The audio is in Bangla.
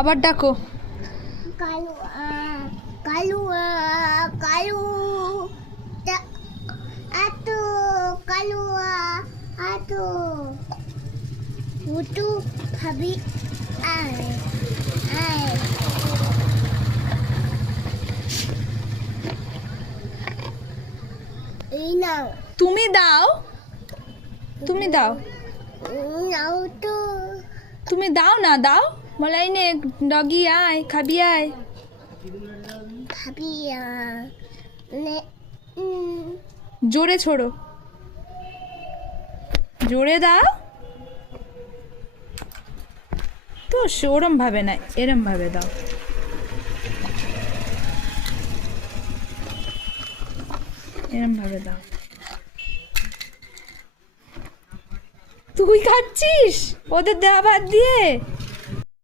আবার ডাকো। কালু কালু কালু আতো কালু আতো উটু ভাবি আয় আয় এই নাও তুমি দাও, তুমি দাও, নাও তো তুমি দাও না, দাও। মলাই নে ডগি, আয় খাবি, আয়। ভাবি নে জোরে ছোড়ো, জোরে দাও। তো ওরম ভাবে না, এরম ভাবে দাও। এরম ভাবে দাও। তুই খাচ্ছিস ওদের দেওয়া ভাত দিয়ে?